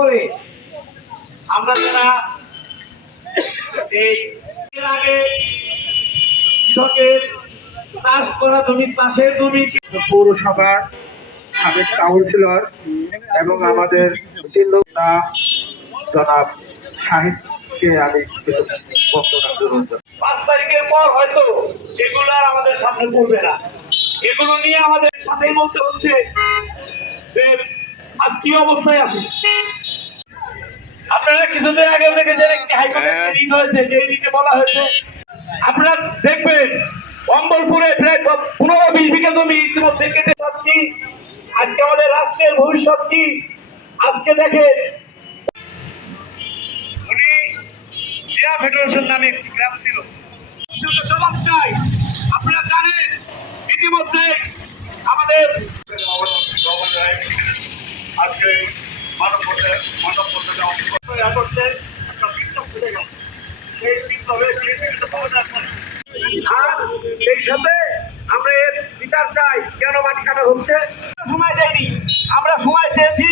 পরে আমরা যারা এই আগে কৃষকের চাষ করা জমি, চাষের জমি, পৌরসভার সাবেক কাউন্সিলর এবং আমাদের চিন্তা জনাব সাহিত্যকে আমি কিছু বক্তব্য গ্রহণ করি। 5 তারিখের পর হয়তো এগুলো আর আমাদের সামনে পড়বে না। এগুলো নিয়ে আমাদের সাথেই বলতে হচ্ছে যে আজ কি অবস্থায় আছে। আপনারা কিছুদিন আগে থেকে যে একটি হাইকোর্টের রিট হয়েছে, যে রিটে বলা হয়েছে, আপনারা দেখবেন অম্বলপুরে প্রায় 15-20 বিঘা জমি ইতিমধ্যে কেটে যাচ্ছি। আজকে আমাদের রাষ্ট্রের ভবিষ্যৎ কি? আজকে দেখেন উনি জিয়া ফেডারেশন নামে একটি গ্রাম ছিল, জবাব চাই। আপনারা জানেন ইতিমধ্যে আমাদের আজকে মানব করতে একটা বিপ্লব খুলে গেল। সেই বিপ্লবে আর সেই সাথে আমরা এর বিচার চাই। কেন মাটি কাটা হচ্ছে? সময় দেয়নি, আমরা সময় চেয়েছি